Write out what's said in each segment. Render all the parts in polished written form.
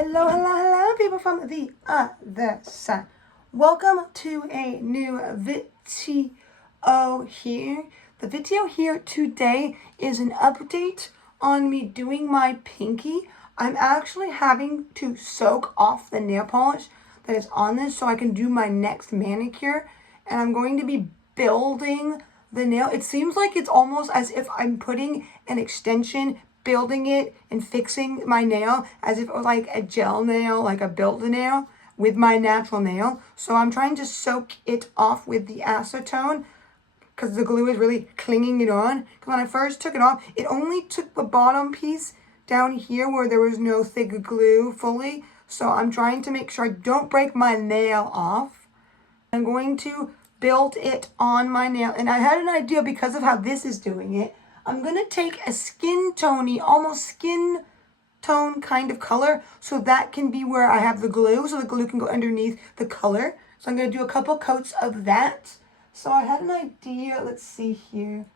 Hello, hello, hello, people from the other side. Welcome to a new video here. The video here today is an update on me doing my pinky. I'm actually having to soak off the nail polish that is on this so I can do my next manicure. And I'm going to be building the nail. It seems like it's almost as if I'm putting an extension, building it and fixing my nail as if it was like a gel nail, like a Build-A-Nail with my natural nail. So I'm trying to soak it off with the acetone because the glue is really clinging it on. Because when I first took it off, it only took the bottom piece down here where there was no thick glue fully. So I'm trying to make sure I don't break my nail off. I'm going to build it on my nail. And I had an idea because of how this is doing it. I'm going to take a skin tone-y, almost skin tone kind of color. So that can be where I have the glue. So the glue can go underneath the color. So I'm going to do a couple coats of that. So I had an idea. Let's see here.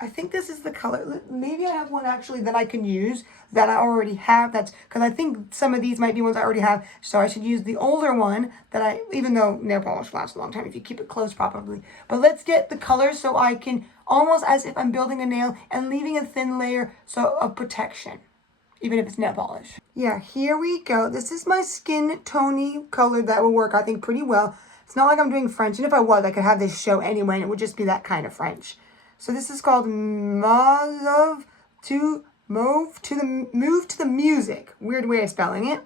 I think this is the color. Maybe I have one actually that I can use that I already have. That's because I think some of these might be ones I already have. So I should use the older one that even though nail polish lasts a long time if you keep it closed properly. But let's get the color so I can, almost as if I'm building a nail and leaving a thin layer of protection, even if it's nail polish. Yeah, here we go. This is my skin tone-y color that will work, I think, pretty well. It's not like I'm doing French. And if I was, I could have this show anyway, and it would just be that kind of French. So this is called Move to the Music. Weird way of spelling it.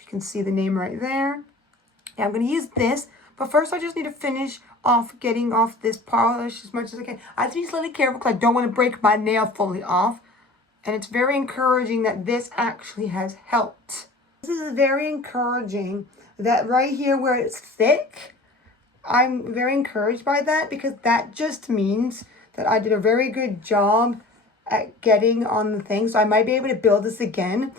You can see the name right there. Yeah, I'm going to use this. But first I just need to finish off getting off this polish as much as I can. I have to be slightly careful because I don't want to break my nail fully off. And it's very encouraging that this actually has helped. This is very encouraging that right here where it's thick, I'm very encouraged by that because that just means that I did a very good job at getting on the thing. So I might be able to build this again.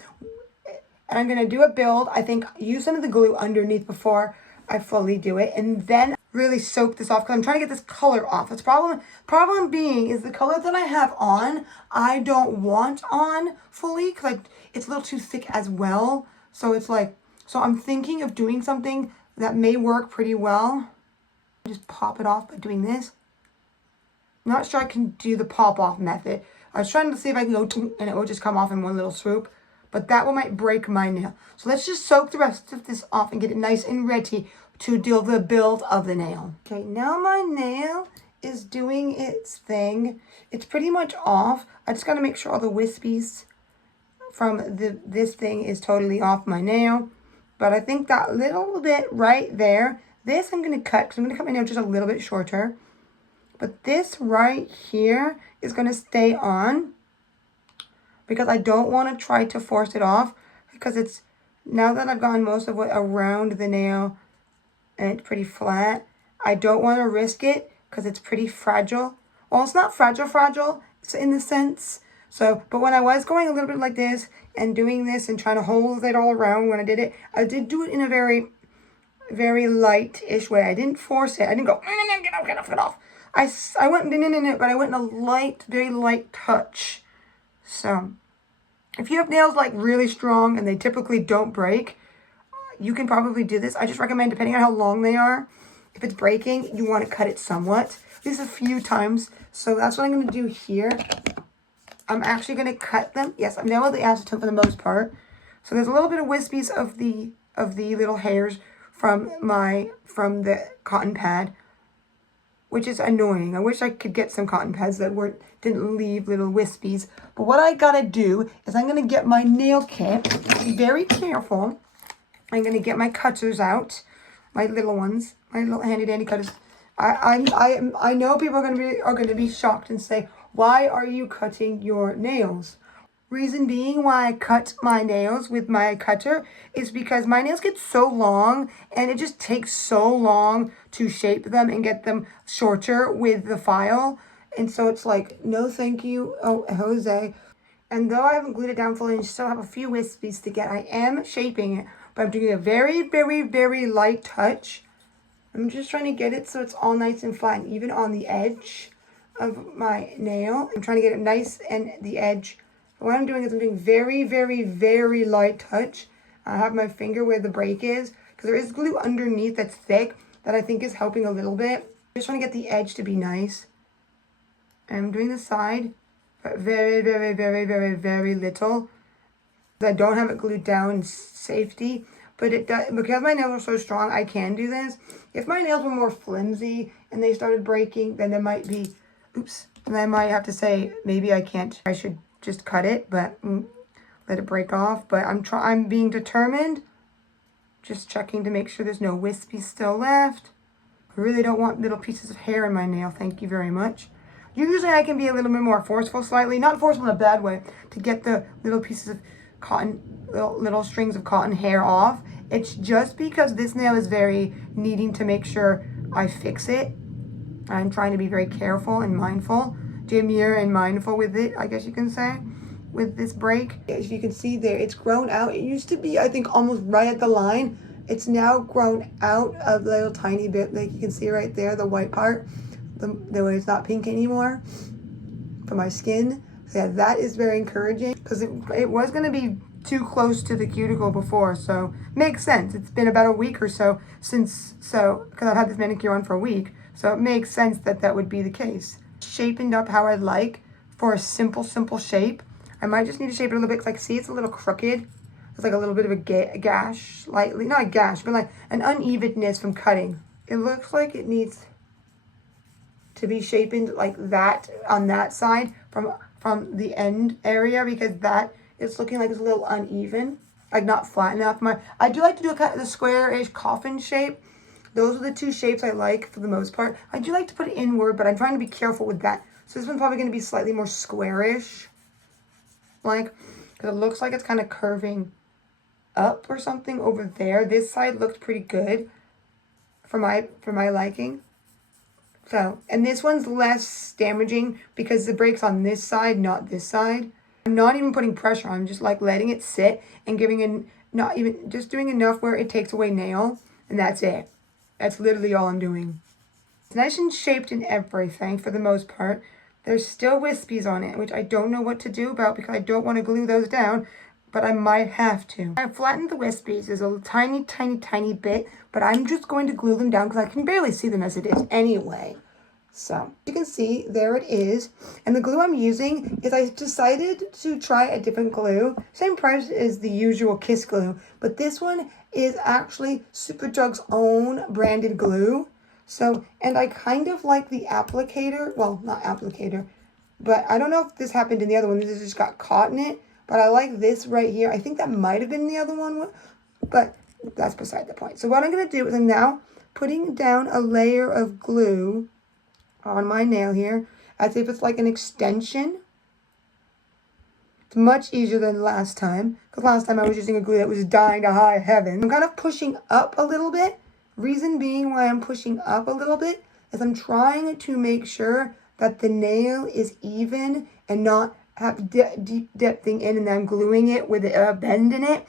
And I'm going to do a build. I think use some of the glue underneath before I fully do it. And then really soak this off because I'm trying to get this color off. It's problem being is the color that I have on, I don't want on fully because it's a little too thick as well. So it's like, so I'm thinking of doing something that may work pretty well. Just pop it off by doing this. I'm not sure I can do the pop off method. I was trying to see if I can go and it will just come off in one little swoop. But that one might break my nail. So let's just soak the rest of this off and get it nice and ready to do the build of the nail. Okay, now my nail is doing its thing. It's pretty much off. I just got to make sure all the wispies from this thing is totally off my nail. But I think that little bit right there, this I'm going to cut because I'm going to cut my nail just a little bit shorter. But this right here is going to stay on because I don't want to try to force it off because it's, now that I've gotten most of it around the nail and it's pretty flat, I don't want to risk it because it's pretty fragile. Well, it's not fragile, it's in the sense. So, but when I was going a little bit like this and doing this and trying to hold it all around when I did it, I did do it in a very, very light-ish way. I didn't force it. I didn't go, get off. I went in it, but I went in a light, very light touch. So, if you have nails like really strong and they typically don't break, you can probably do this. I just recommend, depending on how long they are, if it's breaking, you want to cut it somewhat. At least a few times. So that's what I'm going to do here. I'm actually going to cut them. Yes, I'm done with the acetone for the most part. So there's a little bit of wispies of the little hairs from the cotton pad, which is annoying. I wish I could get some cotton pads that didn't leave little wispies. But what I gotta do is I'm gonna get my nail kit. Be very careful. I'm gonna get my cutters out, my little ones, my little handy dandy cutters. I know people are gonna be shocked and say, "Why are you cutting your nails?" Reason being why I cut my nails with my cutter is because my nails get so long and it just takes so long to shape them and get them shorter with the file. And so it's like, no thank you, oh, Jose. And though I haven't glued it down fully and still have a few wispies to get, I am shaping it. But I'm doing a very, very, very light touch. I'm just trying to get it so it's all nice and flat and even on the edge of my nail. I'm trying to get it nice and the edge. What I'm doing is I'm doing very, very, very light touch. I have my finger where the break is, because there is glue underneath that's thick that I think is helping a little bit. Just trying to get the edge to be nice. I'm doing the side, but very, very, very, very, very little. I don't have it glued down in safety, but it does, because my nails are so strong, I can do this. If my nails were more flimsy and they started breaking, then there might be, oops, and I might have to say, maybe I can't, I should just cut it, but let it break off. But I'm being determined, just checking to make sure there's no wispies still left. I really don't want little pieces of hair in my nail, thank you very much. Usually I can be a little bit more forceful slightly, not forceful in a bad way, to get the little pieces of cotton, little strings of cotton hair off. It's just because this nail is very needing to make sure I fix it. I'm trying to be very careful and mindful, demure and mindful with it, I guess you can say, with this break. As you can see there, it's grown out. It used to be, I think, almost right at the line. It's now grown out a little tiny bit, like you can see right there, the white part, the way it's not pink anymore for my skin. So yeah, that is very encouraging, because it was going to be too close to the cuticle before, so makes sense. It's been about a week or so because I've had this manicure on for a week, so it makes sense that that would be the case. Shaping up how I'd like for a simple shape. I might just need to shape it a little bit, because I see it's a little crooked. It's like a little bit of a gash, slightly, not a gash, but like an unevenness from cutting. It looks like it needs to be shaped like that on that side from the end area, because that is looking like it's a little uneven, like not flat enough. I do like to do a kind of the square-ish coffin shape. Those are the two shapes I like for the most part. I do like to put it inward, but I'm trying to be careful with that. So this one's probably going to be slightly more squarish, like, because it looks like it's kind of curving up or something over there. This side looked pretty good for my liking. So, and this one's less damaging because the break's on this side, not this side. I'm not even putting pressure on. I'm just like letting it sit and not even, just doing enough where it takes away nail, and that's it. That's literally all I'm doing. It's nice and shaped and everything for the most part. There's still wispies on it, which I don't know what to do about because I don't want to glue those down, but I might have to. I flattened the wispies. There's a tiny, tiny, tiny bit, but I'm just going to glue them down because I can barely see them as it is anyway. So you can see there it is. And the glue I'm using is, I decided to try a different glue. Same price as the usual Kiss glue, but this one is actually Superdrug's own branded glue. So, and I kind of like the applicator. Well, not applicator, but I don't know if this happened in the other one. This just got caught in it. But I like this right here. I think that might have been the other one, but that's beside the point. So what I'm going to do is I'm now putting down a layer of glue on my nail here, as if it's like an extension. It's much easier than last time, because last time I was using a glue that was dying to high heaven. I'm kind of pushing up a little bit. Reason being why I'm pushing up a little bit is I'm trying to make sure that the nail is even and not have deep depthing in, and then I'm gluing it with a bend in it.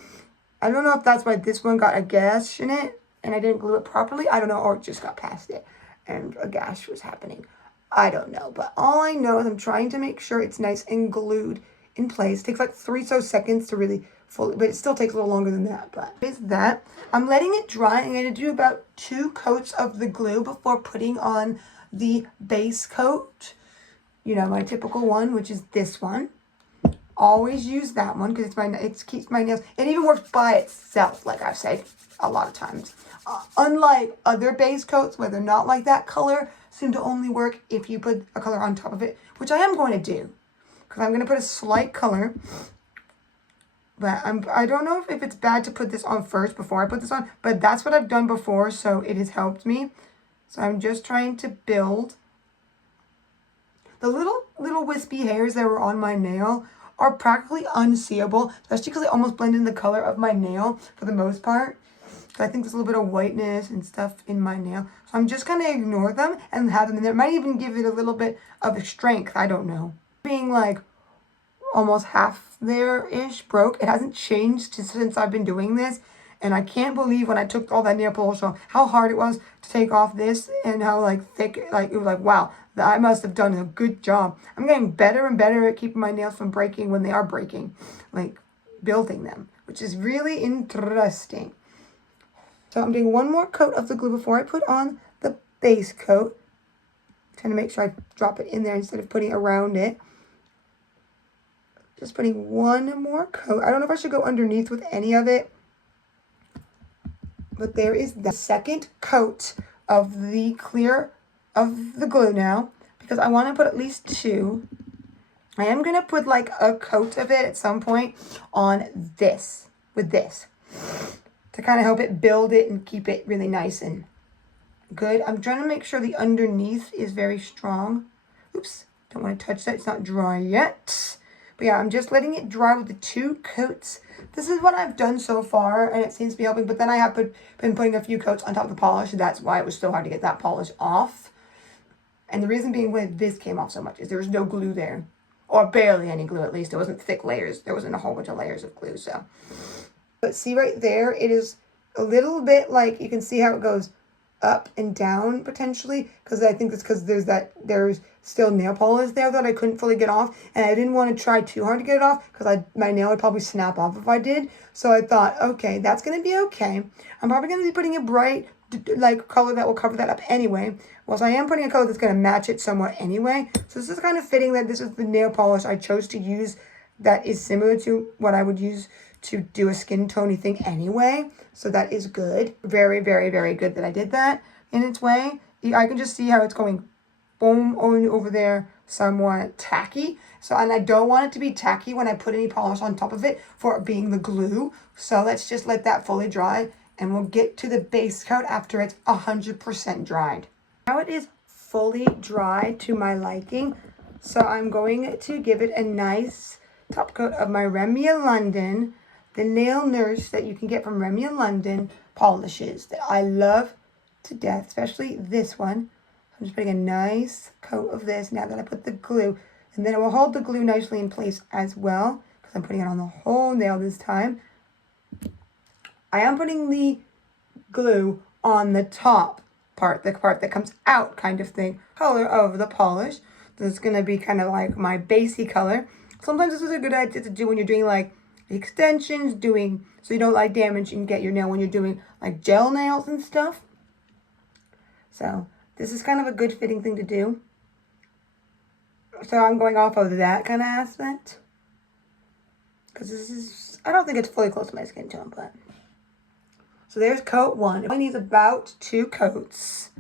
I don't know if that's why this one got a gash in it and I didn't glue it properly. I don't know, or it just got past it and a gash was happening. I don't know, but all I know is I'm trying to make sure it's nice and glued in place. It takes like 3 seconds to really fully, but it still takes a little longer than that. But is that I'm letting it dry. I'm going to do about 2 coats of the glue before putting on the base coat. You know, my typical one, which is this one. Always use that one because it keeps my nails. It even works by itself, like I've said a lot of times. Unlike other base coats where they're not like that, color seem to only work if you put a color on top of it, which I am going to do because I'm going to put a slight color. But I don't know if it's bad to put this on first before I put this on, but that's what I've done before, so it has helped me. So I'm just trying to build. The little wispy hairs that were on my nail are practically unseeable, especially because they almost blend in the color of my nail for the most part. So I think there's a little bit of whiteness and stuff in my nail. So I'm just going to ignore them and have them in there. It might even give it a little bit of strength. I don't know. Being like almost half there-ish broke. It hasn't changed since I've been doing this. And I can't believe when I took all that nail polish off, how hard it was to take off this and how like thick, like it was like, wow, I must have done a good job. I'm getting better and better at keeping my nails from breaking when they are breaking, like building them, which is really interesting. So I'm doing one more coat of the glue before I put on the base coat. Trying to make sure I drop it in there instead of putting it around it. Just putting one more coat. I don't know if I should go underneath with any of it. But there is the second coat of the clear of the glue now. Because I want to put at least two. I am going to put like a coat of it at some point on this. With this. To kind of help it build it and keep it really nice and good. I'm trying to make sure the underneath is very strong. Oops. Don't want to touch that. It's not dry yet. But yeah, I'm just letting it dry with the two coats. This is what I've done so far, and it seems to be helping. But then I have been putting a few coats on top of the polish, so that's why it was so hard to get that polish off. And the reason being why this came off so much is there was no glue there. Or barely any glue, at least. It wasn't thick layers. There wasn't a whole bunch of layers of glue, so. But see right there, it is a little bit like, you can see how it goes up and down potentially, because I think it's because there's still nail polish there that I couldn't fully get off, and I didn't want to try too hard to get it off because my nail would probably snap off if I did. So I thought, okay, that's gonna be okay. I'm probably gonna be putting a bright like color that will cover that up anyway. Well, so I am putting a color that's gonna match it somewhat anyway. So this is kind of fitting that this is the nail polish I chose to use that is similar to what I would use to do a skin tone-y thing anyway. So that is good. Very, very, very good that I did that in its way. I can just see how it's going boom over there, somewhat tacky. So, and I don't want it to be tacky when I put any polish on top of it for it being the glue. So let's just let that fully dry and we'll get to the base coat after it's 100% dried. Now it is fully dry to my liking. So I'm going to give it a nice top coat of my Remia London, the nail nurse that you can get from Remia London polishes that I love to death, especially this one. I'm just putting a nice coat of this now that I put the glue, and then it will hold the glue nicely in place as well because I'm putting it on the whole nail this time. I am putting the glue on the top part, the part that comes out kind of thing, color of the polish. This is going to be kind of like my basey color. Sometimes this is a good idea to do when you're doing like extensions, so you don't like damage and get your nail when you're doing like gel nails and stuff. So this is kind of a good fitting thing to do. So I'm going off of that kind of aspect. Because this is, I don't think it's fully close to my skin tone, but. So there's coat one. It only needs about 2 coats.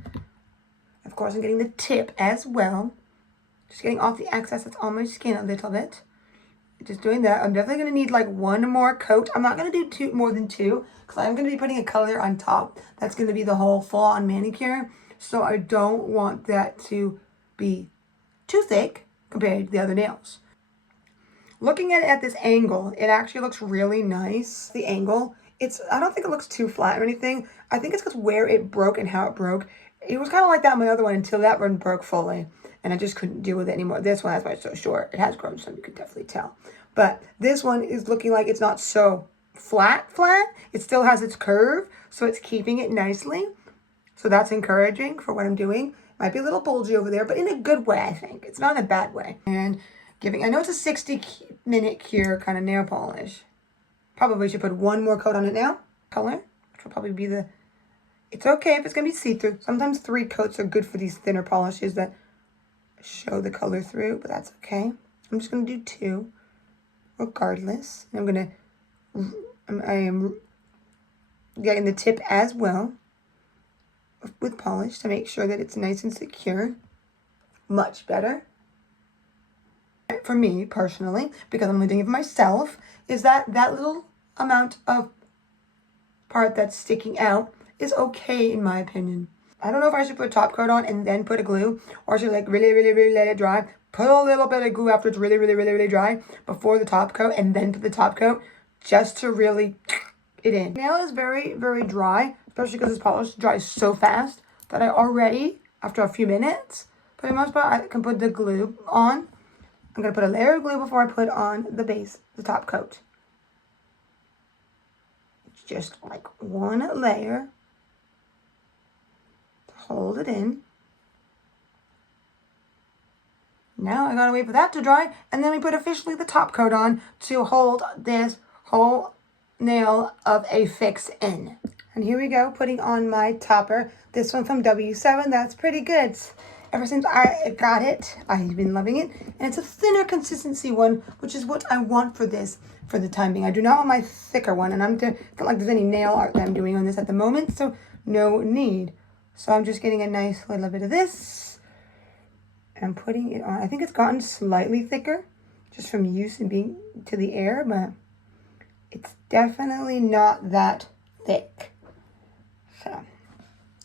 Of course, I'm getting the tip as well. Just getting off the excess that's on my skin a little bit. Just doing that. I'm definitely going to need like 1 more coat. I'm not going to do more than 2 because I'm going to be putting a color on top. That's going to be the whole full-on manicure. So I don't want that to be too thick compared to the other nails. Looking at this angle, it actually looks really nice. The angle, I don't think it looks too flat or anything. I think it's because where it broke and how it broke. It was kind of like that on my other one until that one broke fully. And I just couldn't deal with it anymore. This one, that's why it's so short. It has grown some, you can definitely tell. But this one is looking like it's not so flat. It still has its curve, so it's keeping it nicely. So that's encouraging for what I'm doing. Might be a little bulgy over there, but in a good way, I think. It's not in a bad way. And I know it's a 60-minute cure kind of nail polish. Probably should put 1 more coat on it now. Color, which will probably be it's okay if it's going to be see-through. Sometimes 3 coats are good for these thinner polishes that show the color through, but that's okay. I'm just going to do 2 regardless. And I am getting the tip as well with polish to make sure that it's nice and secure. Much better for me personally, because I'm only doing it for myself, is that little amount of part that's sticking out is okay in my opinion. I don't know if I should put a top coat on and then put a glue, or I should like really, really, really let it dry. Put a little bit of glue after it's really, really, really, really dry before the top coat, and then put the top coat just to really it in. Nail is very, very dry, especially because this polish dries so fast that I already, after a few minutes, for the most part, I can put the glue on. I'm going to put a layer of glue before I put on the base, the top coat. It's just like 1 layer to hold it in. Now I gotta wait for that to dry, and then we put officially the top coat on to hold this whole nail of a fix in. And here we go, putting on my topper. This one from W7, that's pretty good. Ever since I got it, I've been loving it. And it's a thinner consistency one, which is what I want for this for the time being. I do not want my thicker one, and I don't like there's any nail art that I'm doing on this at the moment, so no need. So I'm just getting a nice little bit of this and putting it on. I think it's gotten slightly thicker just from use and being to the air, but it's definitely not that thick. So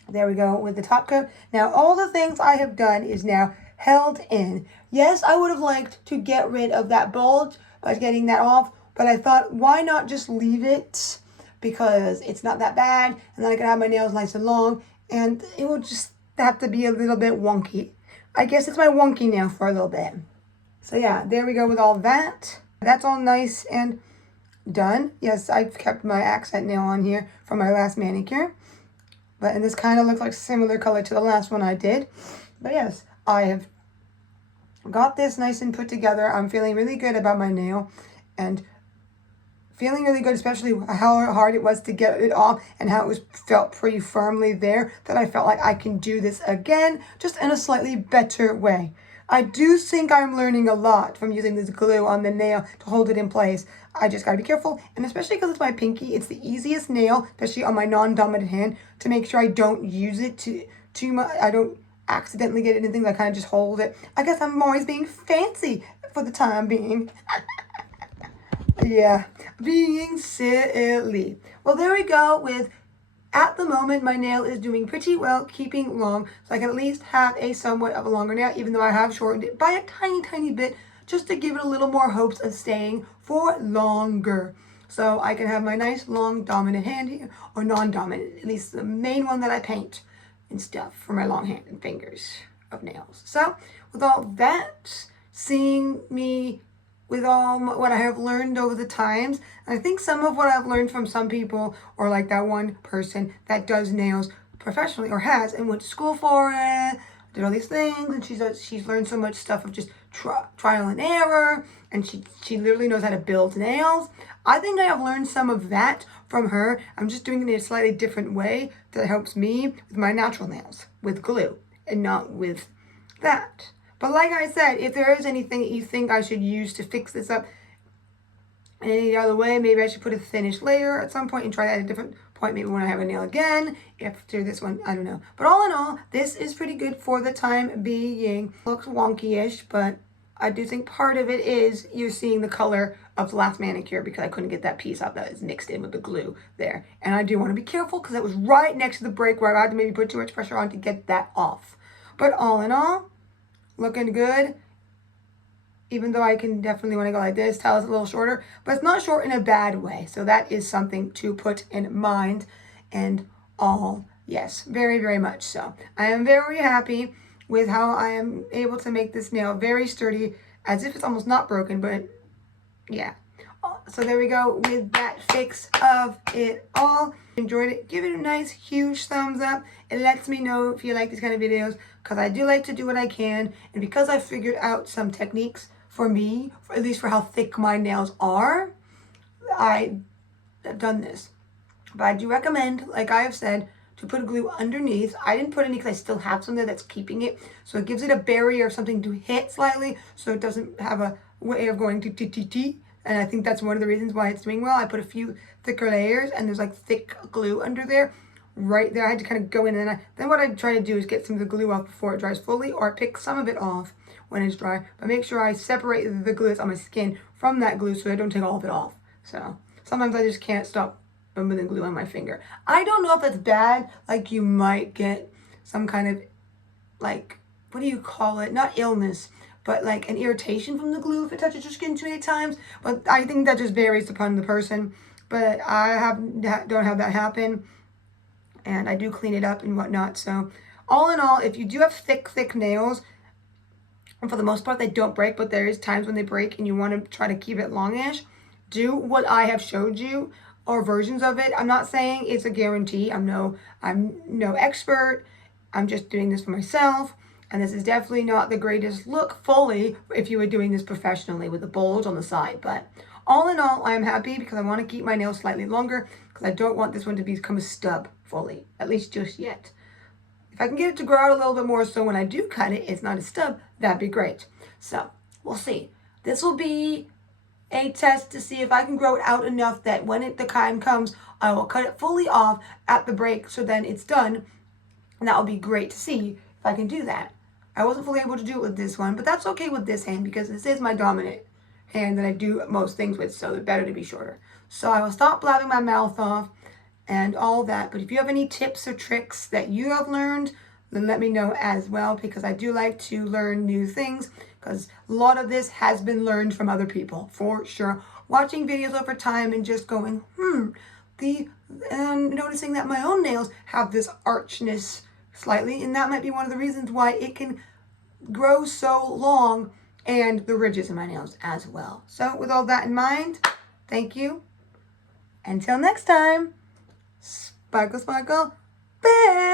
there we go with the top coat. Now all the things I have done is now held in. Yes, I would have liked to get rid of that bulge by getting that off, but I thought, why not just leave it? Because it's not that bad, and then I can have my nails nice and long, and it will just have to be a little bit wonky. I guess it's my wonky nail for a little bit. So yeah, there we go with all that. That's all nice and done. Yes, I've kept my accent nail on here from my last manicure. And this kind of looks like similar color to the last one I did. But yes, I have got this nice and put together. I'm feeling really good about my nail. And feeling really good, especially how hard it was to get it off and how it was felt pretty firmly there, that I felt like I can do this again, just in a slightly better way. I do think I'm learning a lot from using this glue on the nail to hold it in place. I just gotta be careful, and especially because it's my pinky, it's the easiest nail, especially on my non-dominant hand, to make sure I don't use it too much. I don't accidentally get it in things. I kind of just hold it. I guess I'm always being fancy for the time being. Yeah, being silly. Well, there we go with, at the moment, my nail is doing pretty well, keeping long, so I can at least have a somewhat of a longer nail, even though I have shortened it by a tiny, tiny bit, just to give it a little more hopes of staying for longer. So I can have my nice, long, dominant hand here, or non-dominant, at least the main one that I paint and stuff for my long hand and fingers of nails. So, with all that, seeing me with all what I have learned over the times. And I think some of what I've learned from some people, or like that one person that does nails professionally or has and went to school for it, did all these things, and she's learned so much stuff of just trial and error, and she literally knows how to build nails. I think I have learned some of that from her. I'm just doing it in a slightly different way that helps me with my natural nails, with glue, and not with that. But like I said, if there is anything that you think I should use to fix this up in any other way, maybe I should put a finished layer at some point and try that at a different point, maybe when I have a nail again, after this one, I don't know. But all in all, this is pretty good for the time being. Looks wonky-ish, but I do think part of it is you're seeing the color of the last manicure, because I couldn't get that piece out that is mixed in with the glue there. And I do want to be careful because it was right next to the break where I had to maybe put too much pressure on to get that off. But all in all, looking good, even though I can definitely, when I go like this, tell it's a little shorter, but it's not short in a bad way. So that is something to put in mind, and all, yes, very, very much so. I am very happy with how I am able to make this nail very sturdy, as if it's almost not broken, but yeah. So there we go with that fix of it all. Enjoyed it, give it a nice huge thumbs up. It lets me know if you like these kind of videos, because I do like to do what I can, and because I figured out some techniques for me, at least for how thick my nails are, I have done this. But I do recommend, like I have said, to put glue underneath. I didn't put any because I still have some there that's keeping it, so it gives it a barrier of something to hit slightly, so it doesn't have a way of going to. And I think that's one of the reasons why it's doing well. I put a few thicker layers, and there's like thick glue under there, right there. I had to kind of go in, and then what I try to do is get some of the glue off before it dries fully, or pick some of it off when it's dry. But make sure I separate the glue that's on my skin from that glue so I don't take all of it off. So sometimes I just can't stop putting glue on my finger. I don't know if that's bad. Like, you might get some kind of, like, what do you call it? Not illness, but like an irritation from the glue if it touches your skin too many times. But I think that just varies upon the person. But I don't have that happen, and I do clean it up and whatnot. So all in all, if you do have thick nails, and for the most part they don't break, but there is times when they break and you want to try to keep it longish, do what I have showed you, or versions of it. I'm not saying it's a guarantee. I'm no expert. I'm just doing this for myself. And this is definitely not the greatest look fully if you were doing this professionally with a bulge on the side. But all in all, I am happy because I want to keep my nails slightly longer because I don't want this one to become a stub fully, at least just yet. If I can get it to grow out a little bit more so when I do cut it, it's not a stub, that'd be great. So, we'll see. This will be a test to see if I can grow it out enough that when the time comes, I will cut it fully off at the break so then it's done. And that will be great to see if I can do that. I wasn't fully able to do it with this one, but that's okay with this hand because this is my dominant hand that I do most things with, so they're better to be shorter. So I will stop blabbing my mouth off and all that. But if you have any tips or tricks that you have learned, then let me know as well, because I do like to learn new things, because a lot of this has been learned from other people, for sure. Watching videos over time and just going, and noticing that my own nails have this archness slightly, and that might be one of the reasons why it can grow so long, and the ridges in my nails as well. So with all that in mind, thank you. Until next time, sparkle, sparkle, bam!